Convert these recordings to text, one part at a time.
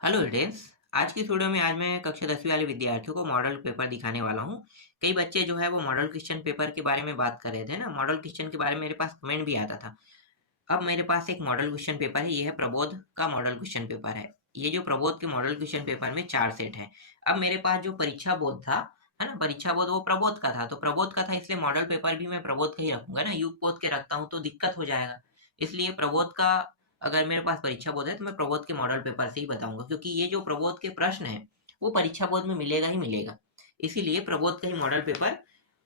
Hello students. आज की इस वीडियो में आज मैं कक्षा 10वीं वाले विद्यार्थियों को मॉडल पेपर दिखाने वाला हूँ। कई बच्चे जो है वो मॉडल क्वेश्चन पेपर के बारे में बात कर रहे थे ना। मॉडल क्वेश्चन के बारे में मेरे पास कमेंट भी आता था। अब मेरे पास एक मॉडल क्वेश्चन पेपर है, ये है प्रबोध का मॉडल क्वेश्चन पेपर है। ये जो प्रबोध के मॉडल क्वेश्चन पेपर में 4 सेट है। अब मेरे पास जो परीक्षा बोध था, है ना, परीक्षा बोध वो प्रबोध का था, तो प्रबोध का था इसलिए मॉडल पेपर भी मैं प्रबोध का ही रखूंगा ना। युग बोध के रखता हूँ तो दिक्कत हो जाएगा। इसलिए प्रबोध का, अगर मेरे पास परीक्षा बोध है तो मैं प्रबोध के मॉडल पेपर से ही बताऊंगा, क्योंकि ये जो प्रबोध के प्रश्न है वो परीक्षा बोध में मिलेगा ही मिलेगा। इसीलिए प्रबोध का ही मॉडल पेपर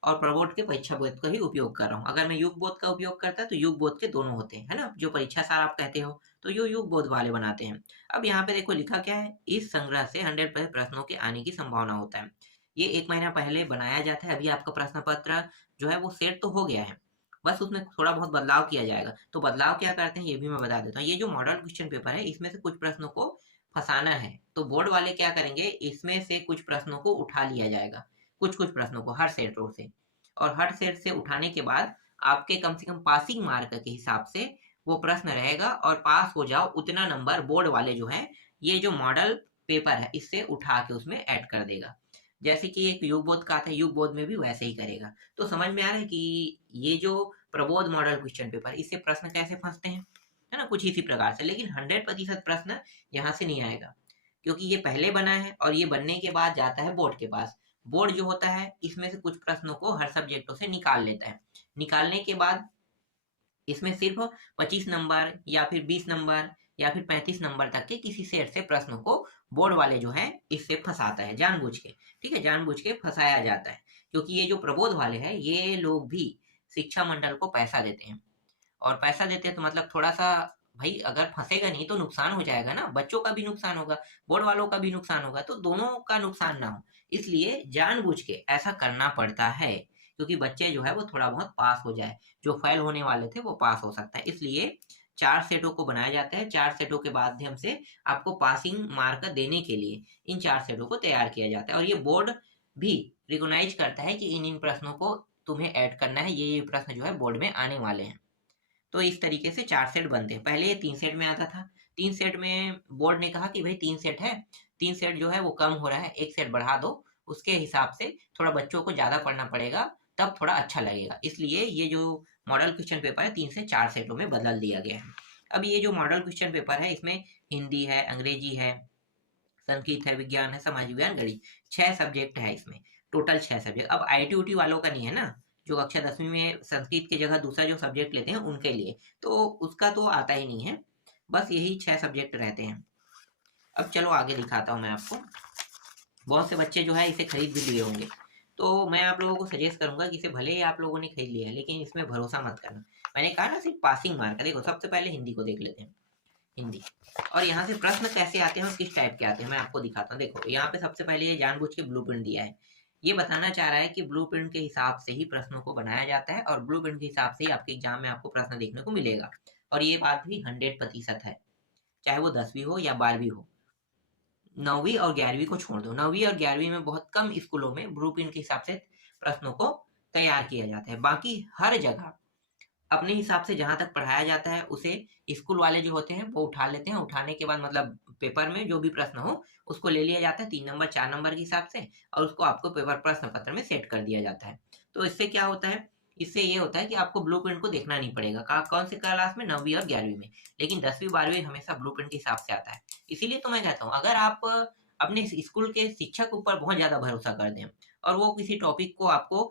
और प्रबोध के परीक्षा बोध का ही उपयोग कर रहा हूँ। अगर मैं युग बोध का उपयोग करता तो युग बोध के दोनों होते हैं, है ना, जो परीक्षा सार आप कहते हो तो यो युग बोध वाले बनाते हैं। अब यहाँ पे देखो लिखा क्या है, इस संग्रह से 100% प्रश्नों के आने की संभावना होता है। ये 1 महीना पहले बनाया जाता है। अभी आपका प्रश्न पत्र जो है वो सेट तो हो गया है, बस उसमें थोड़ा बहुत बदलाव किया जाएगा। तो बदलाव क्या करते हैं ये भी मैं बता देता हूँ। ये जो मॉडल क्वेश्चन पेपर है इसमें से कुछ प्रश्नों को फंसाना है, तो बोर्ड वाले क्या करेंगे, इसमें से कुछ प्रश्नों को उठा लिया जाएगा, कुछ कुछ प्रश्नों को हर सेट से। और हर सेट से उठाने के बाद आपके कम से कम पासिंग मार्क के हिसाब से वो प्रश्न रहेगा, और पास हो जाओ उतना नंबर बोर्ड वाले जो है ये जो मॉडल पेपर है इससे उठा के उसमें ऐड कर देगा। जैसे कि एक युग बोध का था, युग बोध में भी वैसे ही करेगा। तो समझ में आ रहा है कि ये जो प्रबोध मॉडल क्वेश्चन पेपर, इससे प्रश्न कैसे फंसते हैं, है ना, कुछ इसी प्रकार से। लेकिन 100% प्रश्न यहाँ से नहीं आएगा, क्योंकि ये पहले बना है और ये बनने के बाद जाता है बोर्ड के पास। बोर्ड जो होता है इसमें से कुछ प्रश्नों को हर सब्जेक्टों से निकाल लेता है। निकालने के बाद इसमें सिर्फ 25 नंबर या फिर 20 नंबर या फिर 35 नंबर तक के किसी सेट से प्रश्नों को बोर्ड वाले जो है इससे फंसाता है जानबूझ के। ठीक है, जानबूझ के फंसाया जाता है, क्योंकि ये जो प्रबोध वाले हैं ये लोग भी शिक्षा मंडल को पैसा देते हैं। और पैसा देते हैं तो मतलब थोड़ा सा, भाई अगर फंसेगा नहीं तो नुकसान हो जाएगा ना, बच्चों का भी नुकसान होगा, बोर्ड वालों का भी नुकसान होगा, तो दोनों का नुकसान ना हो, इसलिए जानबूझ के ऐसा करना पड़ता है, क्योंकि बच्चे जो है वो थोड़ा बहुत पास हो जाए। जो फेल होने वाले थे वो पास हो सकता है, इसलिए 4 सेटों को बनाया जाता है। 4 सेटों के माध्यम से आपको पासिंग मार्क देने के लिए इन 4 सेटों को तैयार किया जाता है। और ये बोर्ड भी रिकॉग्नाइज करता है कि इन इन प्रश्नों को तुम्हें ऐड करना है, ये प्रश्न जो है बोर्ड में आने वाले हैं। तो इस तरीके से 4 सेट बनते हैं। पहले ये 3 सेट में आता था। 3 सेट में बोर्ड ने कहा कि भाई 3 सेट है, 3 सेट जो है वो कम हो रहा है, 1 सेट बढ़ा दो। उसके हिसाब से थोड़ा बच्चों को ज्यादा पढ़ना पड़ेगा, तब थोड़ा अच्छा लगेगा। इसलिए ये जो मॉडल क्वेश्चन पेपर है 3 से 4 सेटों में बदल दिया गया है। अब ये जो मॉडल क्वेश्चन पेपर है इसमें हिंदी है, अंग्रेजी है, संस्कृत है, विज्ञान है, समाज विज्ञान, गणित, 6 सब्जेक्ट है इसमें। Total 6 subject. अब आईटी उटी वालों का नहीं है ना, जो कक्षा 10वीं में संस्कृत की जगह दूसरा जो सब्जेक्ट लेते हैं उनके लिए तो उसका तो आता ही नहीं है। बस यही 6 सब्जेक्ट रहते हैं। अब चलो आगे दिखाता हूँ मैं आपको। बहुत से बच्चे जो है इसे खरीद भी लिए होंगे, तो मैं आप लोगों को सजेस्ट करूंगा कि इसे भले ही आप लोगों ने खरीद लिया है लेकिन इसमें भरोसा मत करना। मैंने कहा ना सिर्फ पासिंग मार्क है। देखो सबसे पहले हिंदी को देख लेते हैं। हिंदी, और यहाँ से प्रश्न कैसे आते हैं और किस टाइप के आते हैं मैं आपको दिखाता हूँ। देखो यहाँ पे सबसे पहले ये जानबूझ के ब्लूप्रिंट दिया है। ये बताना चाह रहा है कि ब्लूप्रिंट के हिसाब से ही प्रश्नों को बनाया जाता है और ब्लूप्रिंट के हिसाब से ही आपके एग्जाम में आपको प्रश्न देखने को मिलेगा। और ये बात भी 100% है, चाहे वो 10वीं हो या 12वीं हो। 9वीं और 11वीं को छोड़ दो, 9वीं और 11वीं में बहुत कम स्कूलों में ब्लूप्रिंट के हिसाब से प्रश्नों को तैयार किया जाता है। बाकी हर जगह अपने हिसाब से जहाँ तक पढ़ाया जाता है उसे स्कूल वाले जो होते हैं वो उठा लेते हैं। उठाने के बाद मतलब पेपर में जो भी प्रश्न हो उसको ले लिया जाता है 3 नंबर 4 नंबर के हिसाब से, और उसको आपको पेपर प्रश्न पत्र में सेट कर दिया जाता है। तो इससे क्या होता है, इससे ये होता है कि आपको ब्लूप्रिंट को देखना नहीं पड़ेगा कौन से क्लास में, 9वीं और 11वीं में। लेकिन 10वीं 12वीं हमेशा ब्लूप्रिंट के हिसाब से आता है। इसीलिए तो मैं कहता हूँ अगर आप अपने स्कूल के शिक्षक के ऊपर बहुत ज्यादा भरोसा कर दें और वो किसी टॉपिक को आपको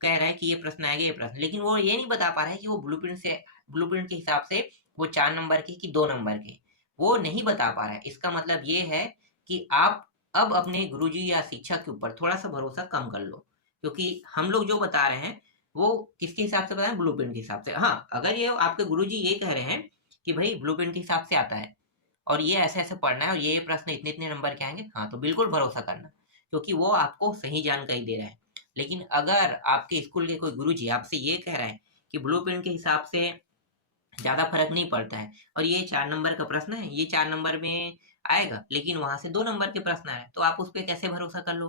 कह रहा है कि ये प्रश्न आएगा, ये प्रश्न, लेकिन वो ये नहीं बता पा रहा है कि वो ब्लूप्रिंट के हिसाब से वो 4 नंबर के कि 2 नंबर के, वो नहीं बता पा रहा है। इसका मतलब ये है कि आप अब अपने गुरुजी या शिक्षक के ऊपर थोड़ा सा भरोसा कम कर लो, क्योंकि हम लोग जो बता रहे हैं वो किसके हिसाब से बता रहे हैं, ब्लूप्रिंट के हिसाब से। हाँ, अगर ये आपके गुरुजी ये कह रहे हैं कि भाई ब्लूप्रिंट के हिसाब से आता है और ये ऐसे ऐसे पढ़ना है और ये प्रश्न इतने इतने नंबर के आएंगे, हाँ तो बिल्कुल भरोसा करना, क्योंकि वो आपको सही जानकारी दे रहा है। लेकिन अगर आपके स्कूल के कोई गुरुजी आपसे ये कह रहा है कि ब्लूप्रिंट के हिसाब से ज्यादा फर्क नहीं पड़ता है और ये 4 नंबर का प्रश्न है, ये 4 नंबर में आएगा, लेकिन वहां से 2 नंबर के प्रश्न आए, तो आप उस पर कैसे भरोसा कर लो।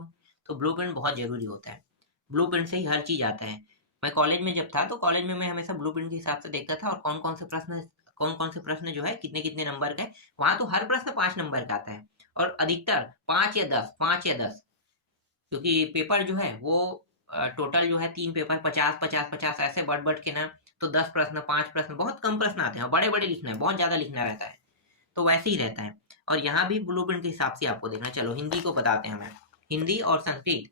तो ब्लूप्रिंट बहुत जरूरी होता है। ब्लूप्रिंट से ही हर चीज आता है। मैं कॉलेज में जब था तो कॉलेज में मैं हमेशा ब्लूप्रिंट के हिसाब से देखता था, और कौन कौन से प्रश्न जो है कितने कितने नंबर का है। वहां तो हर प्रश्न 5 नंबर का आता है और अधिकतर 5 या 10, क्योंकि पेपर जो है वो टोटल जो है 3 पेपर 50 50 50 ऐसे बढ़ बढ़ के ना, तो 10 प्रश्न 5 प्रश्न बहुत कम प्रश्न आते हैं, और बड़े बड़े लिखना है, बहुत ज्यादा लिखना रहता है, तो वैसे ही रहता है। और यहाँ भी ब्लूप्रिंट के हिसाब से आपको देखना। चलो हिंदी को बताते हैं हमें। हिंदी और संस्कृत,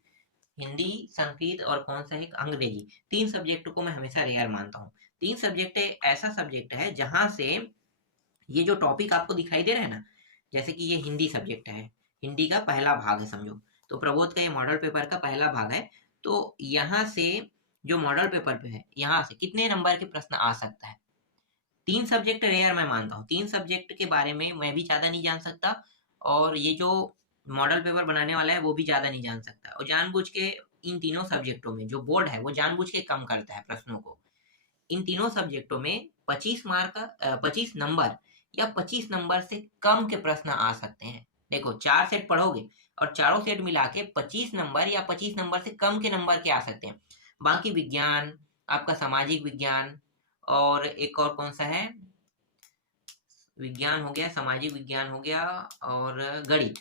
हिंदी संस्कृत और कौन सा एक अंग्रेजी, 3 सब्जेक्ट को मैं हमेशा रेयर मानता हूँ। 3 सब्जेक्ट ऐसा सब्जेक्ट है जहां से ये जो टॉपिक आपको दिखाई दे रहा है ना, जैसे कि ये हिंदी सब्जेक्ट है, हिंदी का पहला भाग है समझो, तो प्रबोध का ये मॉडल पेपर का पहला भाग है। तो यहाँ से जो मॉडल पेपर पे है, यहाँ से कितने नंबर के प्रश्न आ सकता है? 3 सब्जेक्ट रेयर मैं मानता हूँ, 3 सब्जेक्ट के बारे में मैं भी ज्यादा नहीं जान सकता, और ये जो मॉडल पेपर बनाने वाला है वो भी ज्यादा नहीं जान सकता, और जानबूझ के इन तीनों सब्जेक्टों में जो बोर्ड है वो जानबूझ के कम करता है प्रश्नों को। इन तीनों सब्जेक्टों में 25 मार्क का 25 नंबर या 25 नंबर से कम के प्रश्न आ सकते हैं। देखो 4 सेट पढ़ोगे और चारों सेट मिला के 25 नंबर या 25 नंबर से कम के नंबर के आ सकते हैं। बाकी विज्ञान, आपका सामाजिक विज्ञान, और एक और कौन सा है, विज्ञान हो गया, सामाजिक विज्ञान हो गया, और गणित,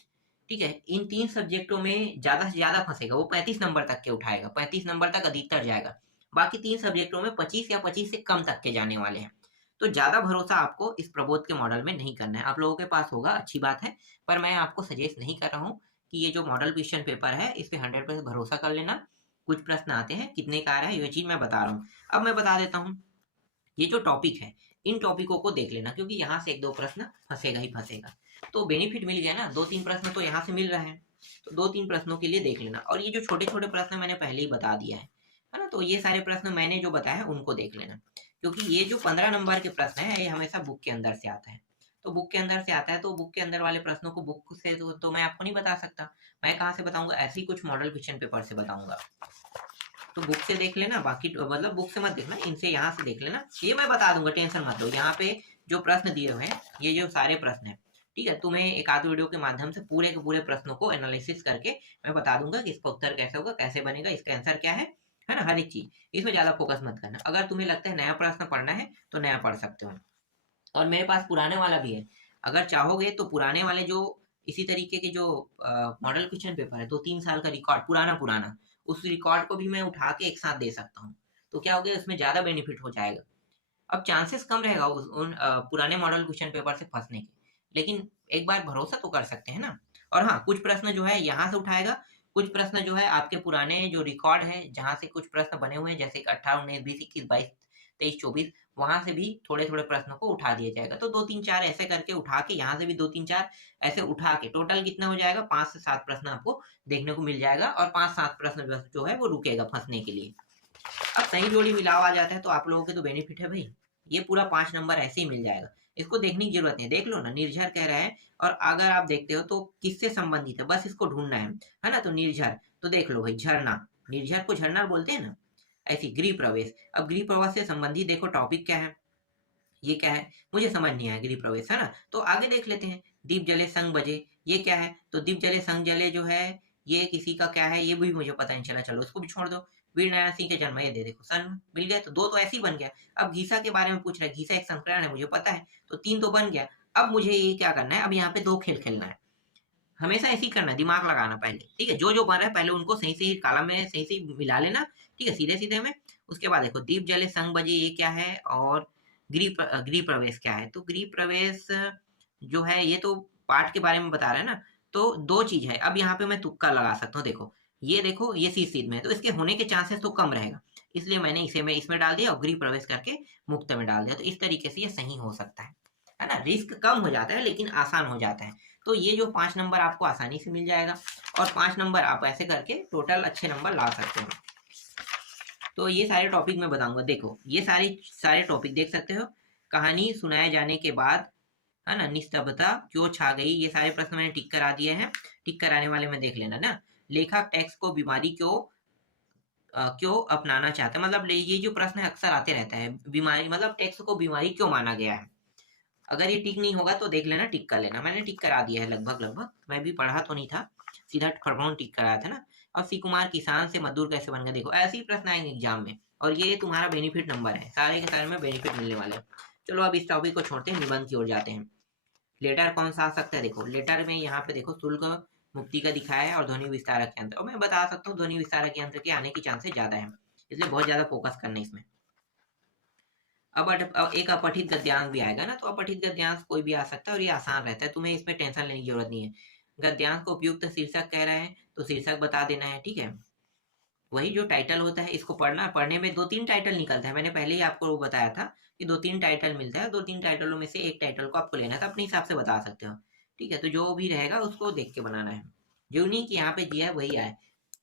ठीक है। इन 3 सब्जेक्टों में ज्यादा से ज्यादा फंसेगा वो, 35 नंबर तक के उठाएगा, 35 नंबर तक अधिकतर जाएगा। बाकी 3 सब्जेक्टों में 25 या 25 से कम तक के जाने वाले हैं। तो ज्यादा भरोसा आपको इस प्रबोध के मॉडल में नहीं करना है। आप लोगों के पास होगा, अच्छी बात है, पर मैं आपको सजेस्ट नहीं कर रहा हूँ कि ये जो मॉडल क्वेश्चन पेपर है इस पे 100% भरोसा कर लेना। कुछ प्रश्न आते हैं, कितने का आ रहा है ये चीज मैं बता रहा हूँ। अब मैं बता देता हूँ ये जो टॉपिक है, इन टॉपिकों को देख लेना, क्योंकि यहाँ से 1-2 प्रश्न फंसेगा ही फंसेगा। तो बेनिफिट मिल गया ना, 2-3 प्रश्न तो यहाँ से मिल रहा है, तो 2-3 प्रश्नों के लिए देख लेना। और ये जो छोटे छोटे प्रश्न मैंने पहले ही बता दिया है ना, तो ये सारे प्रश्न मैंने जो बताया उनको देख लेना, क्योंकि ये जो 15 नंबर के प्रश्न है ये हमेशा बुक के अंदर से आता है। तो बुक के अंदर से आता है, तो बुक के अंदर वाले प्रश्नों को बुक से तो मैं आपको नहीं बता सकता, मैं कहाँ से बताऊंगा, ऐसे ही कुछ मॉडल क्वेश्चन पेपर से बताऊंगा। तो बुक से देख लेना, बाकी मतलब बुक से मत देखना, इनसे यहाँ से देख लेना, ये मैं बता दूंगा, टेंशन मत लो। यहाँ पे जो प्रश्न दिए हुए हैं, ये जो सारे प्रश्न हैं, ठीक है, तुम्हें एक आध वीडियो के माध्यम से पूरे के पूरे प्रश्नों को एनालिसिस करके मैं बता दूंगा कि इसका उत्तर कैसे होगा, कैसे बनेगा, इसका आंसर क्या है ना, हर एक चीज। इसमें ज्यादा फोकस मत करना। अगर तुम्हें लगता है नया प्रश्न पढ़ना है तो नया पढ़ सकते हो, और मेरे पास पुराने वाला भी है, अगर चाहोगे तो पुराने वाले जो इसी तरीके के जो मॉडल क्वेश्चन पेपर है, 2-3 साल का रिकॉर्ड पुराना पुराना, उस रिकॉर्ड को भी मैं उठा के एक साथ दे सकता हूँ। तो क्या हो गया, उसमें ज्यादा बेनिफिट हो जाएगा। अब चांसेस कम रहेगा उन पुराने मॉडल क्वेश्चन पेपर से फंसने के, लेकिन एक बार भरोसा तो कर सकते हैं ना। और हाँ, कुछ प्रश्न जो है यहाँ से उठाएगा, कुछ प्रश्न जो है आपके पुराने जो रिकॉर्ड है जहाँ से कुछ प्रश्न बने हुए हैं, जैसे 18, 19, 20, 21, 22, 23, 24, वहां से भी थोड़े थोड़े प्रश्नों को उठा दिया जाएगा। तो 2-3-4 ऐसे करके उठा के, यहाँ से भी 2-3-4 ऐसे उठा के टोटल कितना हो जाएगा, 5 से 7 प्रश्न आपको देखने को मिल जाएगा, और 5-7 प्रश्न जो है वो रुकेगा फंसने के लिए। अब सही जोड़ी मिलाव आ जाता है तो आप लोगों के तो बेनिफिट है भाई, ये पूरा 5 नंबर ऐसे ही मिल जाएगा। इसको देखने की जरूरत नहीं, देख लो ना, निर्झर कह रहा है, और अगर आप देखते हो तो किससे संबंधित है, बस इसको ढूंढना है ना। तो निर्झर, तो देख लो भाई, झरना, निर्झर को झरना बोलते हैं ना, ऐसी गृह प्रवेश। अब गृह प्रवेश से संबंधित देखो टॉपिक क्या है, ये क्या है मुझे समझ नहीं आया, गृह प्रवेश है ना, तो आगे देख लेते हैं। दीप जले संग बजे, ये क्या है, तो दीप जले संग जले जो है ये किसी का क्या है, ये भी मुझे पता नहीं चला, चलो उसको भी छोड़ दो। वीर नारायण सिंह के जन्म, ये दे देखो सन मिल गया, तो 2 तो ऐसे ही बन गया। अब घीसा के बारे में पूछ रहा है, घीसा एक संस्करण है मुझे पता है, तो 3 तो बन गया। अब मुझे ये क्या करना है, अब यहाँ पे 2 खेल खेलना है, हमेशा ऐसे ही करना है, दिमाग लगाना पहले, ठीक है, जो जो बन रहा है पहले उनको सही सही कालम में सही सही मिला लेना, ठीक है, सीधे सीधे में। उसके बाद देखो दीप जले संग बजे ये क्या है, और गृह प्रवेश क्या है, तो गृह प्रवेश जो है ये तो पाठ के बारे में बता रहा है ना, तो 2 चीज है। अब यहाँ पे मैं तुक्का लगा सकता हूँ, देखो ये सी सीध में है, तो इसके होने के चांसेस तो कम रहेगा, इसलिए मैंने इसे मैं इसमें डाल दिया और गृह प्रवेश करके मुक्त में डाल दिया। तो इस तरीके से ये सही हो सकता है ना, रिस्क कम हो जाता है लेकिन आसान हो जाता है। तो ये जो 5 नंबर आपको आसानी से मिल जाएगा, और 5 नंबर आप ऐसे करके टोटल अच्छे नंबर ला सकते हो। तो ये सारे टॉपिक मैं बताऊंगा, देखो ये सारे टॉपिक देख सकते हो। कहानी सुनाए जाने के बाद, है ना, निस्तब्धता क्यों छा गई, ये सारे प्रश्न मैंने टिक करा दिए हैं, टिक कराने वाले में देख लेना ना। लेखक टेक्स्ट को बीमारी क्यों अपनाना चाहते हैं, मतलब ये जो प्रश्न है अक्सर आते रहता है, बीमारी मतलब टेक्स्ट को बीमारी क्यों माना गया है। अगर ये टिक नहीं होगा तो देख लेना, टिक कर लेना, मैंने टिक करा दिया है लगभग लगभग, मैं भी पढ़ा तो नहीं था, सीधा फटफट टिक कराया था ना। और सी कुमार किसान से मजदूर कैसे बन गए, देखो ऐसे ही प्रश्न आएंगे एग्जाम में, और ये तुम्हारा बेनिफिट नंबर है, सारे के सारे में बेनिफिट मिलने वाले हैं। चलो अब इस टॉपिक को छोड़ते हैं, निबंध की ओर जाते हैं। लेटर कौन सा आ सकता है, देखो लेटर में यहाँ पे देखो शुल्क मुक्ति का दिखाया है और ध्वनि विस्तारक यंत्र, और मैं बता सकता हूँ ध्वनि विस्तारक यंत्र के आने की चांसेस ज्यादा है, इसलिए बहुत ज्यादा फोकस करना है इसमें। अब एक अपठित गद्यांश भी आएगा ना, तो अपठित गद्यांश कोई भी आ सकता है और ये आसान रहता है, तुम्हें इसमें टेंशन लेने की जरूरत नहीं है। गद्यांश को उपयुक्त शीर्षक कह रहे हैं तो शीर्षक बता देना है, ठीक है। वही जो टाइटल होता है इसको पढ़ना, पढ़ने में 2-3 टाइटल निकलता है, मैंने पहले ही आपको वो बताया था कि 2-3 टाइटल मिलता है, 2-3 टाइटलों में से एक टाइटल को आपको लेना था, अपने हिसाब से बता सकते हो, ठीक है। तो जो भी रहेगा उसको देख के बनाना है, जो नहीं कि यहाँ पे दिया है वही आए।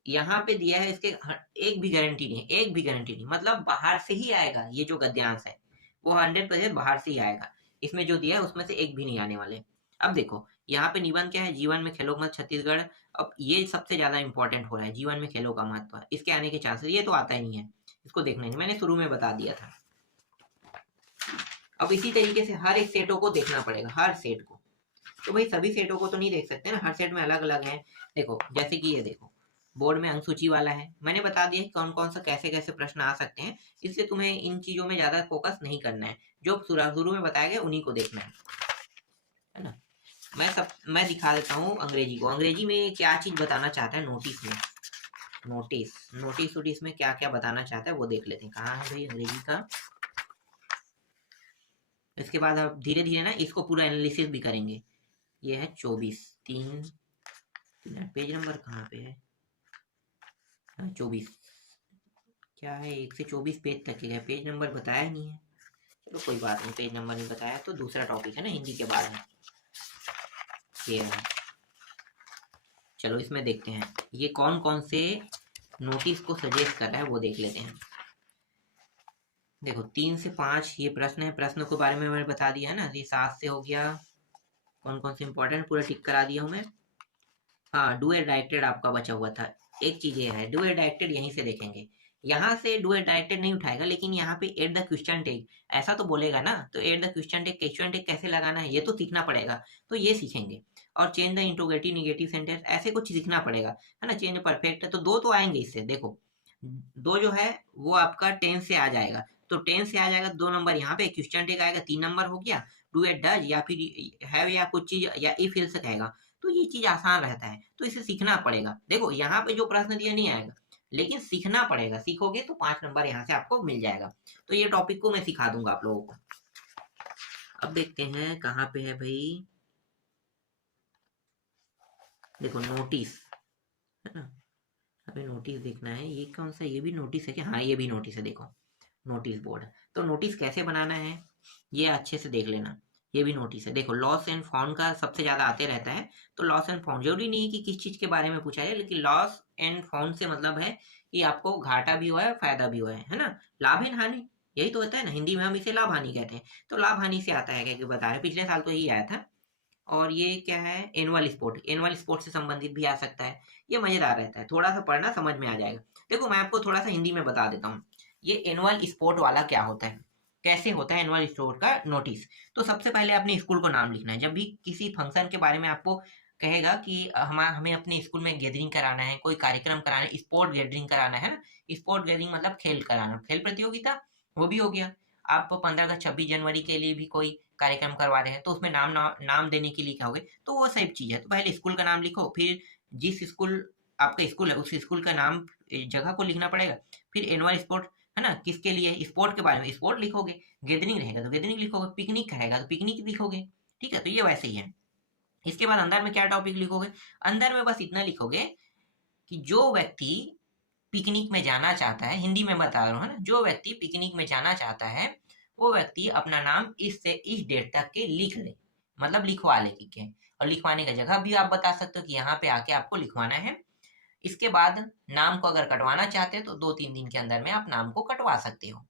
यहाँ पे दिया है इसके एक भी गारंटी नहीं, एक भी गारंटी नहीं, मतलब बाहर से ही आएगा, ये जो गद्यांश है वो 100% बाहर से ही आएगा, इसमें जो दिया है उसमें से एक भी नहीं आने वाले। अब देखो यहाँ पे निबंध क्या है, जीवन में खेलों मत छत्तीसगढ़। अब ये सबसे ज्यादा इंपॉर्टेंट हो रहा है, जीवन में खेलों का महत्व, इसके आने के चांसेस, ये तो आता ही नहीं है, इसको देखना नहीं, मैंने शुरू में बता दिया था। अब इसी तरीके से हर एक सेटों को देखना पड़ेगा, हर सेट को, तो भाई सभी सेटों को तो नहीं देख सकते ना, हर सेट में अलग अलग है। देखो जैसे कि ये देखो बोर्ड में अनुसूची वाला है, मैंने बता दिया कि कौन कौन सा कैसे कैसे प्रश्न आ सकते हैं, इसलिए तुम्हें इन चीजों में ज्यादा फोकस नहीं करना है, जो शुरू में बताया गया उन्हीं को देखना है ना। मैं दिखा देता हूँ अंग्रेजी को, अंग्रेजी में क्या चीज बताना चाहता है नोटिस में, नोटिस वोटिस में क्या क्या बताना चाहता है वो देख लेते हैं, कहाँ है भाई अंग्रेजी का। इसके बाद अब धीरे धीरे ना इसको पूरा एनालिसिस भी करेंगे। ये है 24 पेज नंबर कहाँ पे है, 24 क्या है, 1 से 24 पेज तक है, पेज नंबर बताया ही नहीं है, चलो कोई बात नहीं, पेज नंबर नहीं बताया तो दूसरा टॉपिक है ना हिंदी के बाद में, ये है। चलो इसमें देखते हैं ये कौन कौन से नोटिस को सजेस्ट कर रहा है वो देख लेते हैं। देखो 3 से 5 ये प्रश्न है, प्रश्न के बारे में मैंने बता दिया है ना, ये 7 से हो गया, कौन कौन से इंपॉर्टेंट पूरा टिक करा दिया हूँ मैं। हाँ डुअल डायरेक्टेड आपका बचा हुआ था, एक चीज ये है डुअल डायरेक्टेड यहीं से देखेंगे, यहाँ से डुअल डायरेक्टेड नहीं उठाएगा, लेकिन यहाँ पे एट द क्वेश्चन टैग ऐसा तो बोलेगा ना, तो एट द क्वेश्चन टैग कैसे लगाना है ये तो सीखना पड़ेगा, तो ये सीखेंगे। और change the interrogative negative sentence ऐसे कुछ सीखना पड़ेगा, है ना। चेंज परफेक्ट है तो दो तो आएंगे इससे, देखो दो जो है वो आपका 10 से आ जाएगा, तो 10 से आ जाएगा 2 नंबर, यहाँ पे क्वेश्चन टैग आएगा 3 नंबर हो गया, डू एट डज या फिर हैव या कुछ चीज या इफ एल्स कहेगा, तो ये चीज आसान रहता है, तो इसे सीखना पड़ेगा। देखो यहाँ पे जो प्रश्न दिया नहीं आएगा, लेकिन सीखना पड़ेगा, सीखोगे तो 5 नंबर यहाँ से आपको मिल जाएगा, तो ये टॉपिक को मैं सिखा दूंगा आप लोगों को। अब देखते हैं कहाँ पे है भाई, देखो नोटिस है ना, हमें नोटिस देखना है, ये कौन सा, ये भी नोटिस है क्या, हाँ ये भी नोटिस है, देखो नोटिस बोर्ड। तो नोटिस कैसे बनाना है ये अच्छे से देख लेना, ये भी नोटिस है। देखो लॉस एंड फाउंड का सबसे ज्यादा आते रहता है, तो लॉस एंड फाउंड जरूरी नहीं है कि किस चीज के बारे में पूछा जाए, लेकिन लॉस एंड फाउंड से मतलब है कि आपको घाटा भी हुआ है फायदा भी हुआ है ना, लाभ एंड हानि, यही तो होता है ना, हिंदी में हम इसे लाभ हानि कहते हैं, तो लाभ हानि से आता है, क्या बता रहे पिछले साल तो यही आया था। और ये क्या है, एनुअल स्पोर्ट, एनुअल स्पोर्ट से संबंधित भी आ सकता है, ये मजेदार रहता है, थोड़ा सा पढ़ना समझ में आ जाएगा। देखो मैं आपको थोड़ा सा हिंदी में बता देता हूँ, ये एनुअल स्पोर्ट वाला क्या होता है, कैसे होता है एनुअल स्पोर्ट का नोटिस। तो सबसे पहले अपने स्कूल को नाम लिखना है, जब भी किसी फंक्शन के बारे में आपको कहेगा कि हमें अपने स्कूल में गैदरिंग कराना है, कोई कार्यक्रम कराना है, स्पोर्ट गैदरिंग कराना है ना, स्पोर्ट गैदरिंग मतलब खेल कराना, खेल प्रतियोगिता वो भी हो गया। आप 15 अगस्त 26 जनवरी के लिए भी कोई कार्यक्रम करवा रहे हैं तो उसमें नाम देने के लिए क्या होगे, तो वो सब चीज है, तो पहले स्कूल का नाम लिखो, फिर जिस स्कूल आपका स्कूल है उस स्कूल का नाम जगह को लिखना पड़ेगा, फिर एनुअल स्पोर्ट है ना, किसके लिए, स्पोर्ट के बारे में स्पोर्ट लिखोगे, गैदरिंग रहेगा तो गैदरिंग लिखोगे, पिकनिक रहेगा तो पिकनिक लिखोगे, ठीक है। तो ये वैसे ही है। इसके बाद अंदर में क्या टॉपिक लिखोगे, अंदर में बस इतना लिखोगे कि जो व्यक्ति पिकनिक में जाना चाहता है, हिंदी में बता रहा हूँ ना, जो व्यक्ति पिकनिक में जाना चाहता है वो व्यक्ति अपना नाम इस से इस डेट तक के लिख ले, मतलब लिखवा ले, ठीक है। और लिखवाने का जगह भी आप बता सकते हो कि यहाँ पे आके आपको लिखवाना है। इसके बाद नाम को अगर कटवाना चाहते हो तो 2-3 दिन के अंदर में आप नाम को कटवा सकते हो,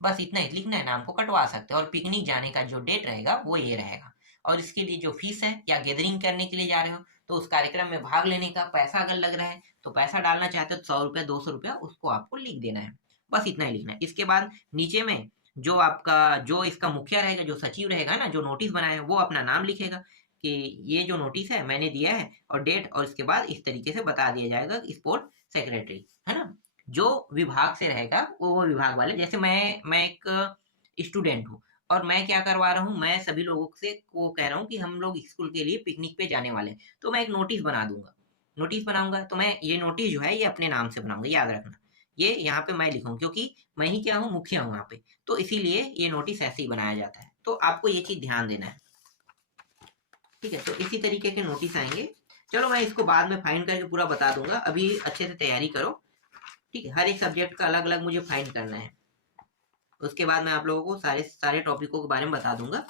बस इतना ही लिखना है, नाम को कटवा सकते हो। और पिकनिक जाने का जो डेट रहेगा वो ये रहेगा। और इसके लिए जो फीस है, या गैदरिंग करने के लिए जा रहे हो तो उस कार्यक्रम में भाग लेने का पैसा अगर लग रहा है तो पैसा डालना चाहते हो तो 100 रुपया 200 रुपया उसको आपको लिख देना है, बस इतना ही लिखना है। इसके बाद नीचे में जो आपका जो इसका मुखिया रहेगा, जो सचिव रहेगा ना, जो नोटिस बनाया है वो अपना नाम लिखेगा कि ये जो नोटिस है मैंने दिया है, और डेट, और इसके बाद इस तरीके से बता दिया जाएगा स्पोर्ट सेक्रेटरी, है ना। जो विभाग से रहेगा वो विभाग वाले, जैसे मैं एक स्टूडेंट हूँ और मैं क्या करवा रहा हूँ, मैं सभी लोगों से को कह रहा हूँ कि हम लोग स्कूल के लिए पिकनिक पे जाने वाले हैं। तो मैं एक नोटिस बना दूँगा। नोटिस बनाऊँगा तो मैं ये नोटिस जो है ये अपने नाम से बनाऊँगा, याद रखना। ये यहाँ पे मैं लिखूँ क्योंकि मैं ही क्या हूँ, मुखिया हूँ यहाँ पे। तो इसीलिए ये नोटिस ऐसे ही बनाया जाता है। तो आपको ये चीज़ ध्यान देना है। ठीक है, तो इसी तरीके के नोटिस आएँगे। चलो मैं इसको बाद में फाइंड करके पूरा बता दूँगा। अभी अच्छे से तैयारी करो। ठीक है, हर एक सब्जेक्ट का अलग-अलग मुझे फाइंड करना है। उसके बाद मैं आप लोगों को सारे सारे टॉपिकों के बारे में बता दूँगा।